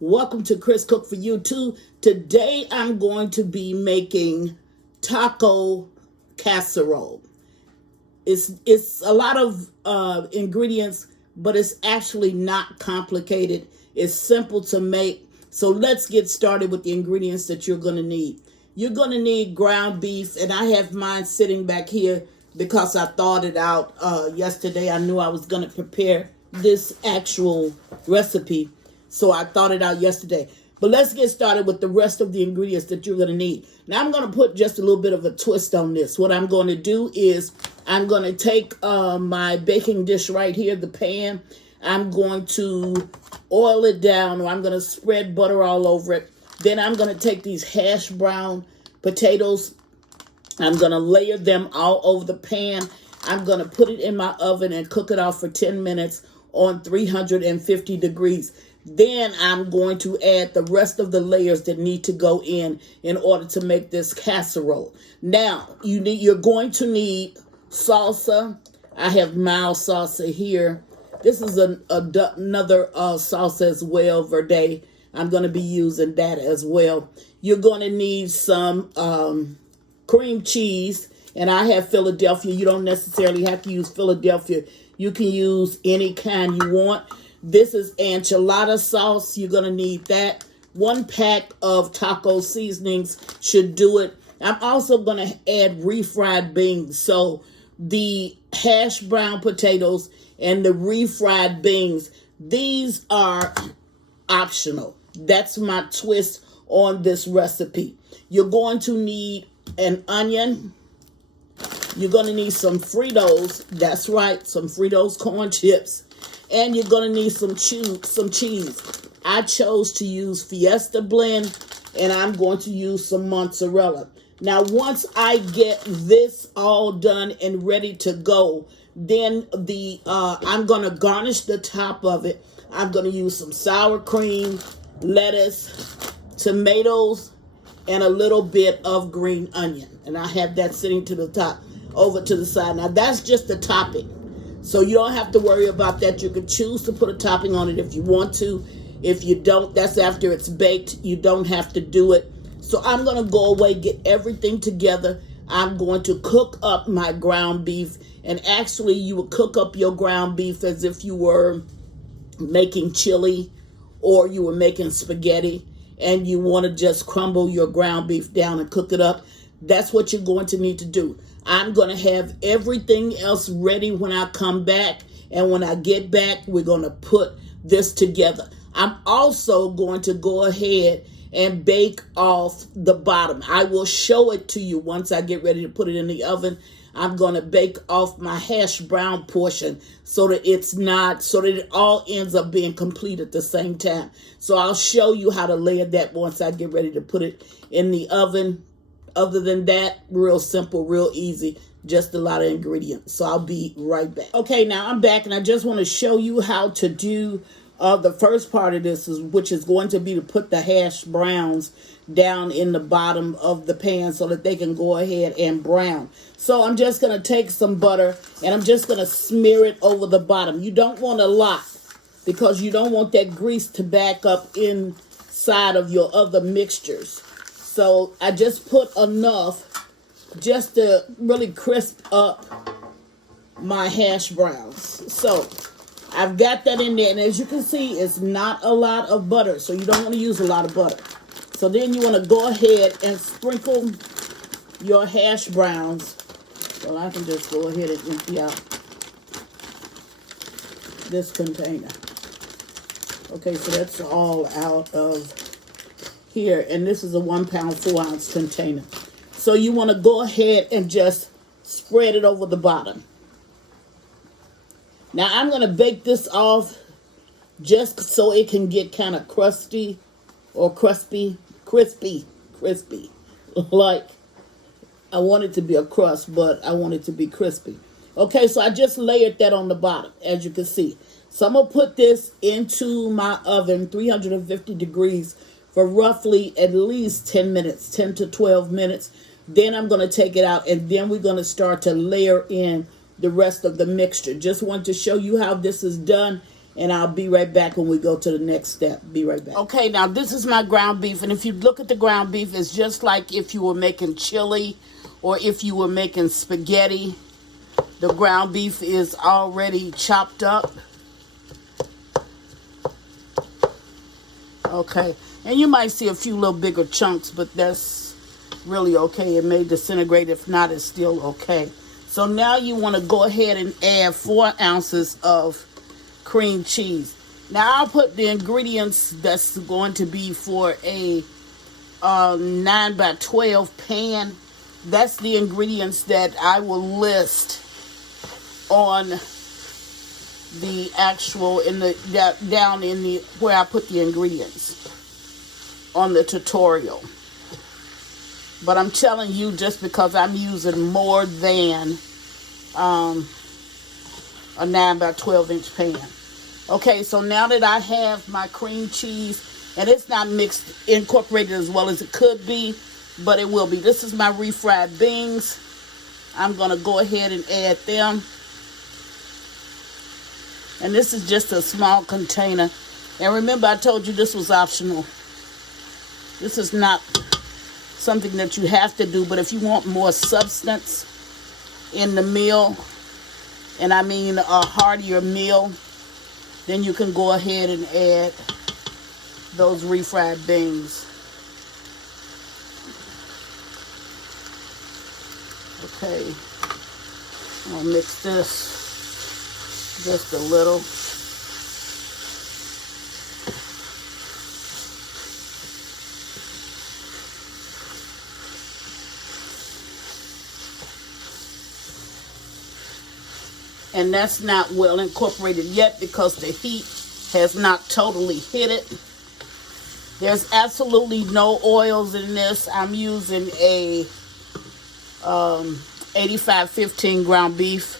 Welcome to Chris Cook for You Too. Today I'm going to be making taco casserole. It's a lot of ingredients, but it's actually not complicated. It's simple to make. So let's get started with the ingredients that you're going to need. You're going to need ground beef, and I have mine sitting back here because I thought it out yesterday. I knew I was going to prepare this actual recipe, so I thought it out yesterday. But let's get started with the rest of the ingredients that you're going to need. Now I'm going to put just a little bit of a twist on this. What I'm going to do is I'm going to take my baking dish right here, the pan. I'm going to oil it down, or I'm going to spread butter all over it. Then I'm going to take these hash brown potatoes. I'm going to layer them all over the pan. I'm going to put it in my oven and cook it off for 10 minutes on 350 degrees. Then I'm going to add the rest of the layers that need to go in order to make this casserole. Now, you're going to need salsa. I have mild salsa here. This is another salsa as well, verde. I'm going to be using that as well. You're going to need some cream cheese, and I have Philadelphia. You don't necessarily have to use Philadelphia. You can use any kind you want. This is enchilada sauce. You're going to need that. 1 pack of taco seasonings should do it. I'm also going to add refried beans. So the hash brown potatoes and the refried beans, these are optional. That's my twist on this recipe. You're going to need an onion. You're going to need some Fritos. That's right, some Fritos corn chips. And you're going to need some cheese. I chose to use Fiesta blend, and I'm going to use some mozzarella. Now, once I get this all done and ready to go, then I'm going to garnish the top of it. I'm going to use some sour cream, lettuce, tomatoes, and a little bit of green onion. And I have that sitting to the top, over to the side. Now, that's just the topping. So you don't have to worry about that. You can choose to put a topping on it if you want to. If you don't, that's after it's baked. You don't have to do it. So I'm going to go away, get everything together. I'm going to cook up my ground beef. And actually, you would cook up your ground beef as if you were making chili or you were making spaghetti, and you want to just crumble your ground beef down and cook it up. That's what you're going to need to do. I'm going to have everything else ready when I come back. And when I get back, we're going to put this together. I'm also going to go ahead and bake off the bottom. I will show it to you once I get ready to put it in the oven. I'm going to bake off my hash brown portion so that it all ends up being complete at the same time. So I'll show you how to layer that once I get ready to put it in the oven. Other than that, real simple, real easy, just a lot of ingredients. So I'll be right back. Okay, now I'm back, and I just want to show you how to do the first part of this, which is going to be to put the hash browns down in the bottom of the pan so that they can go ahead and brown. So I'm just going to take some butter, and I'm just going to smear it over the bottom. You don't want a lot because you don't want that grease to back up inside of your other mixtures. So I just put enough just to really crisp up my hash browns. So I've got that in there. And as you can see, it's not a lot of butter. So you don't want to use a lot of butter. So then you want to go ahead and sprinkle your hash browns. Well, I can just go ahead and empty out this container. Okay, so that's all out of here, and this is a 1 pound 4 ounce container. So you want to go ahead and just spread it over the bottom. Now I'm going to bake this off just so it can get kind of crusty or crispy. Like I want it to be a crust, but I want it to be crispy. Okay, so I just layered that on the bottom, as you can see. So I'm going to put this into my oven, 350 degrees, for roughly at least 10 minutes, 10 to 12 minutes. Then I'm going to take it out, and then we're going to start to layer in the rest of the mixture. Just want to show you how this is done, And I'll be right back when we go to the next step. Be right back. Okay, now this is my ground beef. And if you look at the ground beef, it's just like if you were making chili or if you were making spaghetti. The ground beef is already chopped up. Okay, and you might see a few little bigger chunks, but that's really okay. It may disintegrate. If not, it's still okay. So now you want to go ahead and add 4 ounces of cream cheese. Now I'll put the ingredients that's going to be for a 9 by 12 pan. That's the ingredients that I will list on the actual down in the where I put the ingredients on the tutorial. But I'm telling you, just because I'm using more than a 9 by 12 inch pan. Okay, so now that I have my cream cheese, and it's not incorporated as well as it could be, but it will be. This is my refried beans. I'm going to go ahead and add them. And this is just a small container. And remember, I told you this was optional. This is not something that you have to do, but if you want more substance in the meal, and I mean a heartier meal, then you can go ahead and add those refried beans. Okay, I'll mix this just a little. And that's not well incorporated yet because the heat has not totally hit it. There's absolutely no oils in this. I'm using a 85-15 ground beef.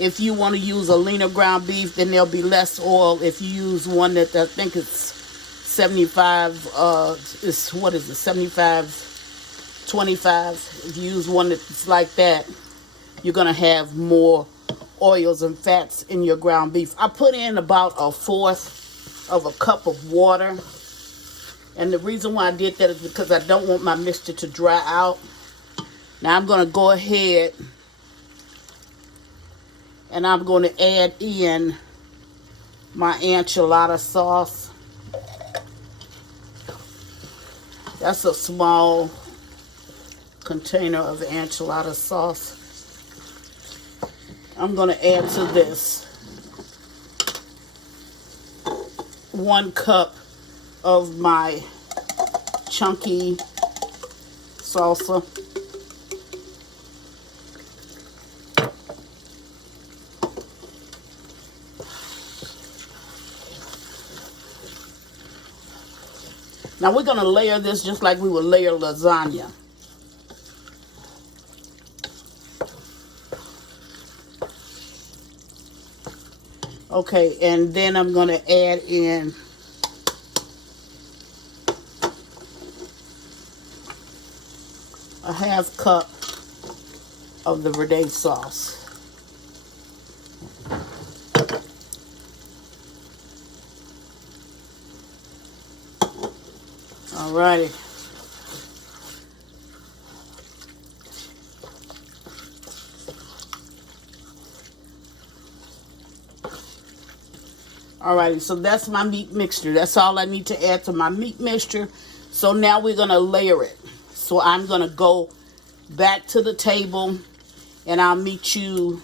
If you want to use a leaner ground beef, then there'll be less oil. If you use one that I think it's 75, what is it, 75-25. If you use one that's like that, you're going to have more oils and fats in your ground beef. I put in about 1/4 of a cup of water. And the reason why I did that is because I don't want my mixture to dry out. Now I'm going to go ahead and I'm going to add in my enchilada sauce. That's a small container of enchilada sauce. I'm going to add to this 1 cup of my chunky salsa. Now we're going to layer this just like we would layer lasagna. Okay, and then I'm going to add in a 1/2 cup of the verde sauce. Alrighty. Alrighty, so that's my meat mixture. That's all I need to add to my meat mixture. So now we're going to layer it. So I'm going to go back to the table and I'll meet you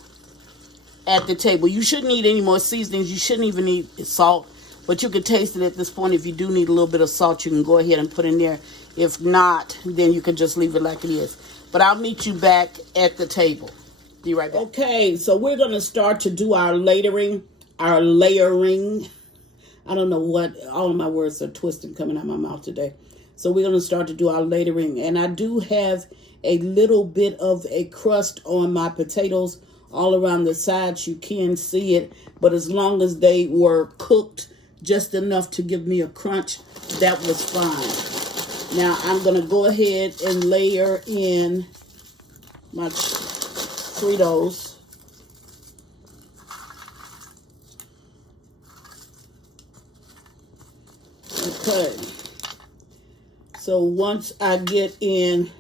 at the table. You shouldn't need any more seasonings. You shouldn't even need salt, but you can taste it at this point. If you do need a little bit of salt, you can go ahead and put in there. If not, then you can just leave it like it is. But I'll meet you back at the table. Be right back. Okay, so we're going to start to do our layering. I don't know what, all of my words are twisted coming out of my mouth today. So we're going to start to do our layering. And I do have a little bit of a crust on my potatoes all around the sides. You can see it. But as long as they were cooked just enough to give me a crunch, that was fine. Now I'm going to go ahead and layer in my Fritos. Okay. So once I get in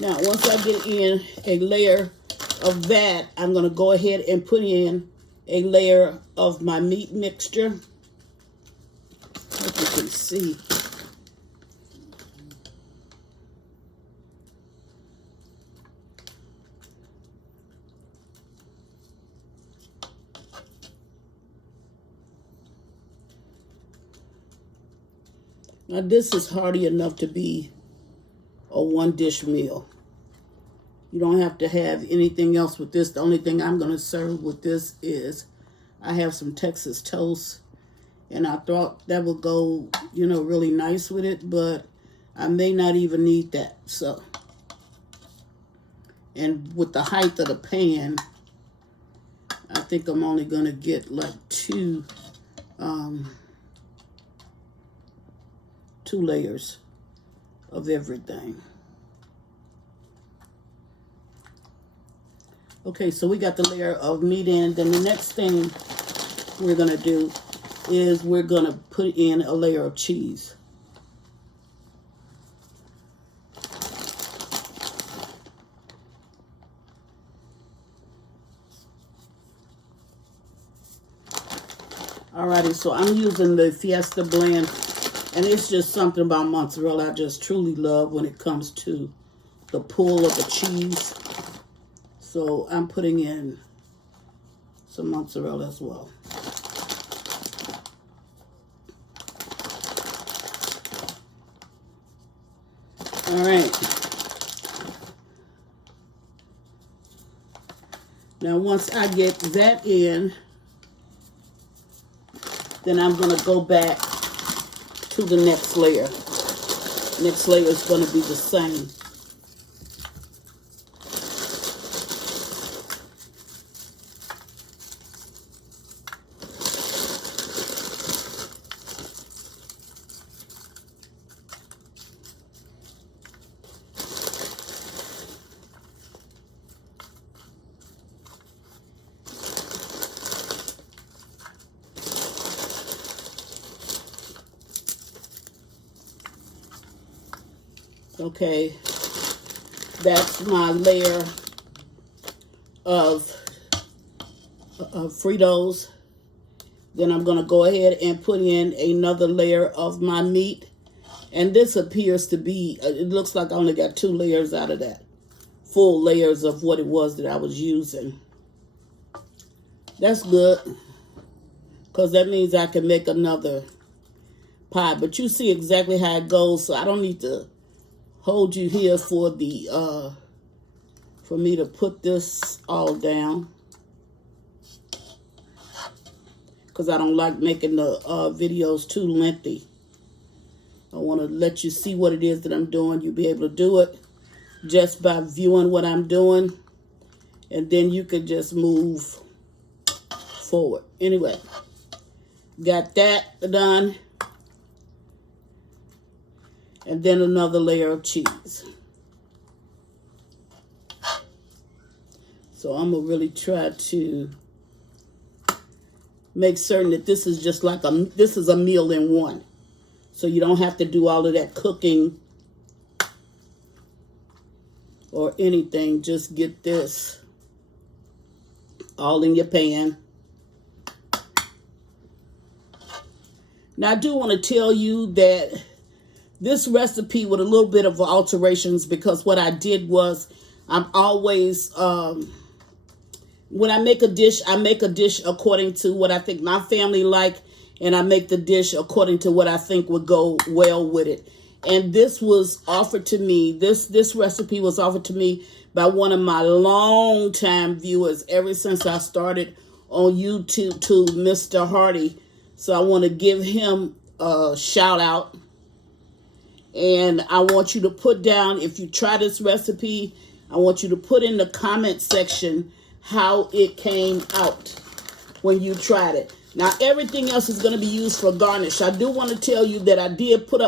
now, once I get in a layer of that, I'm going to go ahead and put in a layer of my meat mixture. Hope you can see. Now, this is hearty enough to be a one-dish meal. You don't have to have anything else with this. The only thing I'm going to serve with this is I have some Texas toast, and I thought that would go, you know, really nice with it, but I may not even need that. So, and with the height of the pan, I think I'm only going to get like two layers of everything. Okay, so we got the layer of meat in. Then the next thing we're going to do is we're going to put in a layer of cheese. Alrighty, so I'm using the Fiesta blend, and it's just something about mozzarella I just truly love when it comes to the pull of the cheese. So I'm putting in some mozzarella as well. All right. Now once I get that in, then I'm going to go back to the next layer. Next layer is going to be the same. Okay, that's my layer of Fritos. Then I'm going to go ahead and put in another layer of my meat. And this appears to be, it looks like I only got 2 layers out of that. Full layers of what it was that I was using. That's good, because that means I can make another pie. But you see exactly how it goes, so I don't need to hold you here for the for me to put this all down, because I don't like making the videos too lengthy. I want to let you see what it is that I'm doing. You'll be able to do it just by viewing what I'm doing, and then you could just move forward. Anyway, got that done. And then another layer of cheese. So I'm going to really try to make certain that this is just like this is a meal in one. So you don't have to do all of that cooking or anything. Just get this all in your pan. Now I do want to tell you that this recipe with a little bit of alterations, because what I did was I'm always, when I make a dish according to what I think my family like, and I make the dish according to what I think would go well with it. And this was offered to me, this recipe was offered to me by one of my long-time viewers ever since I started on YouTube, to Mr. Hardy. So I want to give him a shout out. And I want you to put down, if you try this recipe, I want you to put in the comment section how it came out when you tried it. Now everything else is going to be used for garnish. I do want to tell you that I did put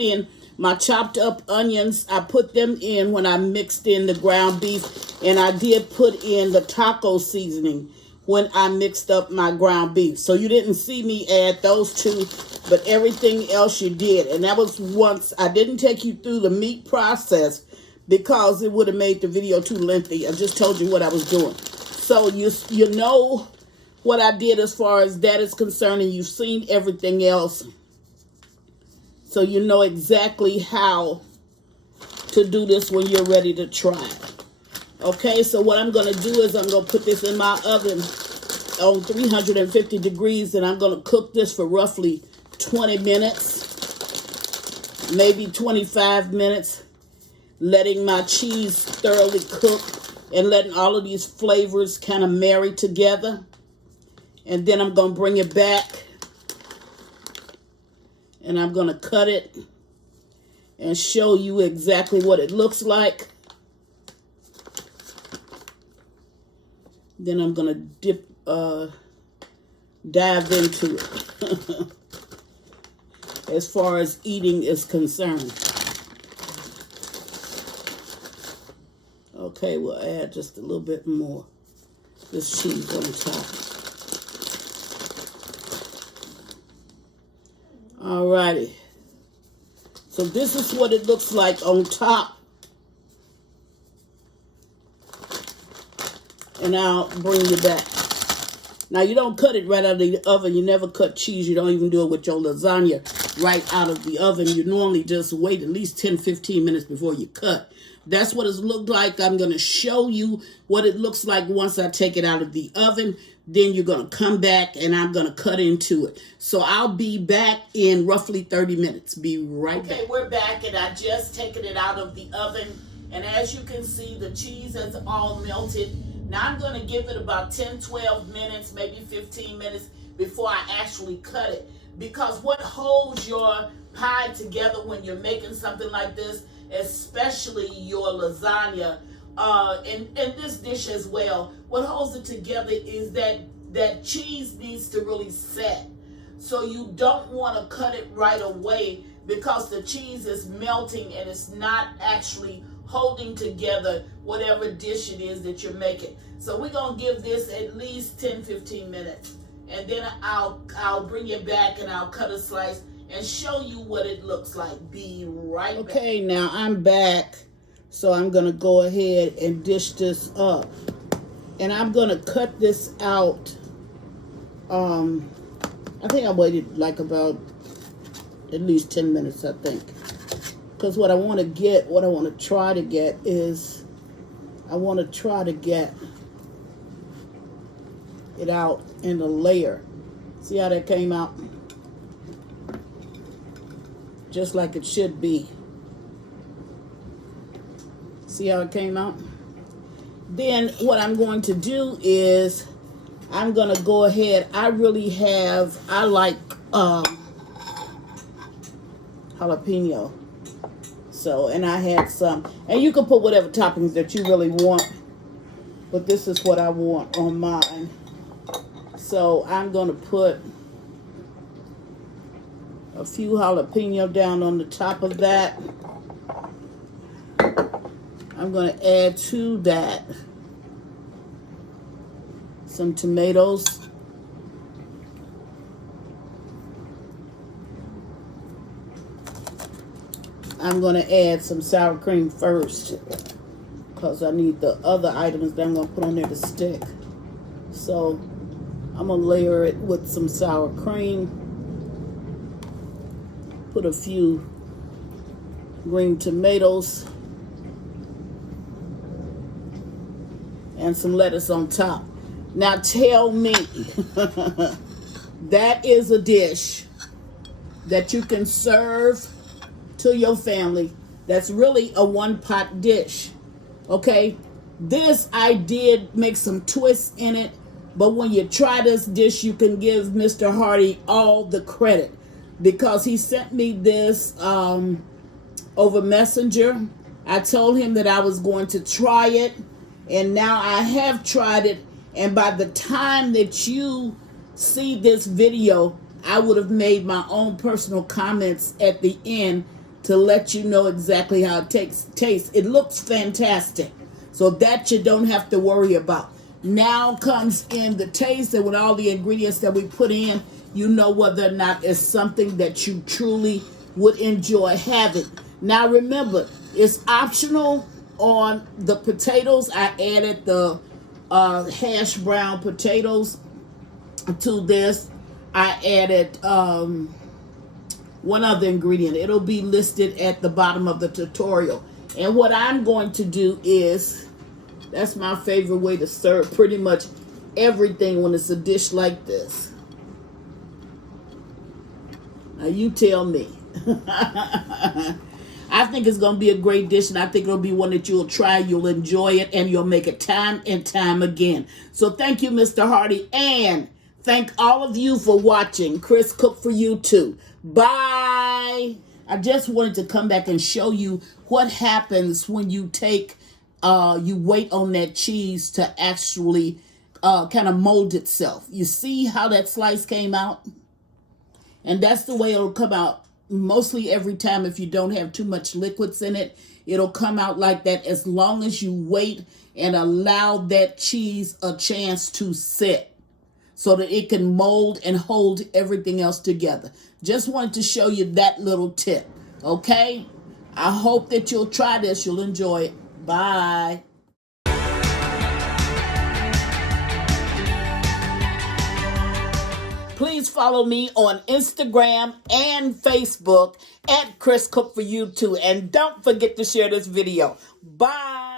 in my chopped up onions. I put them in when I mixed in the ground beef, and I did put in the taco seasoning when I mixed up my ground beef. So you didn't see me add those two, but everything else you did. And that was once I didn't take you through the meat process because it would have made the video too lengthy. I just told you what I was doing. So you know what I did as far as that is concerned, and you've seen everything else. So you know exactly how to do this when you're ready to try it. Okay, so what I'm going to do is I'm going to put this in my oven on 350 degrees, and I'm going to cook this for roughly 20 minutes, maybe 25 minutes, letting my cheese thoroughly cook and letting all of these flavors kind of marry together. And then I'm going to bring it back, and I'm going to cut it and show you exactly what it looks like. Then I'm going to dive into it as far as eating is concerned. Okay, we'll add just a little bit more. This cheese on top. Alrighty. So this is what it looks like on top. And I'll bring you back. Now, you don't cut it right out of the oven. You never cut cheese. You don't even do it with your lasagna right out of the oven. You normally just wait at least 10-15 minutes before you cut. That's what it looked like. I'm going to show you what it looks like once I take it out of the oven. Then you're going to come back, and I'm going to cut into it. So I'll be back in roughly 30 minutes. Be right back. Okay, we're back, and I just taken it out of the oven. And as you can see, the cheese has all melted. Now I'm going to give it about 10-12 minutes, maybe 15 minutes before I actually cut it. Because what holds your pie together when you're making something like this, especially your lasagna, and this dish as well, what holds it together is that cheese needs to really set. So you don't want to cut it right away because the cheese is melting and it's not actually holding together whatever dish it is that you're making. So we're going to give this at least 10-15 minutes. And then I'll bring it back and I'll cut a slice and show you what it looks like. Be right back. Okay, now I'm back. So I'm going to go ahead and dish this up. And I'm going to cut this out. I think I waited like about at least 10 minutes, I think. Because what I want to try to get is, I want to try to get it out in a layer. See how that came out? Just like it should be. See how it came out? Then what I'm going to do is, I'm going to go ahead. I like jalapeno. So, and I had some. And you can put whatever toppings that you really want. But this is what I want on mine. So, I'm going to put a few jalapeno down on the top of that. I'm going to add to that some tomatoes. I'm going to add some sour cream first because I need the other items that I'm going to put on there to stick. So I'm going to layer it with some sour cream. Put a few green tomatoes and some lettuce on top. Now tell me, that is a dish that you can serve to your family. That's really a one-pot dish. Okay, this I did make some twists in it, but when you try this dish, you can give Mr. Hardy all the credit because he sent me this over Messenger. I told him that I was going to try it, and now I have tried it. And by the time that you see this video, I would have made my own personal comments at the end to let you know exactly how it tastes. It looks fantastic, so that you don't have to worry about. Now comes in the taste, and with all the ingredients that we put in, you know whether or not it's something that you truly would enjoy having. Now remember, it's optional on the potatoes. I added the hash brown potatoes to this. I added one other ingredient. It'll be listed at the bottom of the tutorial. And what I'm going to do is, that's my favorite way to serve pretty much everything when it's a dish like this. Now you tell me. I think it's going to be a great dish, and I think it'll be one that you'll try, you'll enjoy it, and you'll make it time and time again. So thank you, Mr. Hardy, and thank all of you for watching. Chris Cook for you too. Bye. I just wanted to come back and show you what happens when you take, you wait on that cheese to actually kind of mold itself. You see how that slice came out? And that's the way it'll come out mostly every time. If you don't have too much liquids in it, it'll come out like that as long as you wait and allow that cheese a chance to sit so that it can mold and hold everything else together. Just wanted to show you that little tip, okay? I hope that you'll try this. You'll enjoy it. Bye. Please follow me on Instagram and Facebook at Chris Cook for You too. And don't forget to share this video. Bye.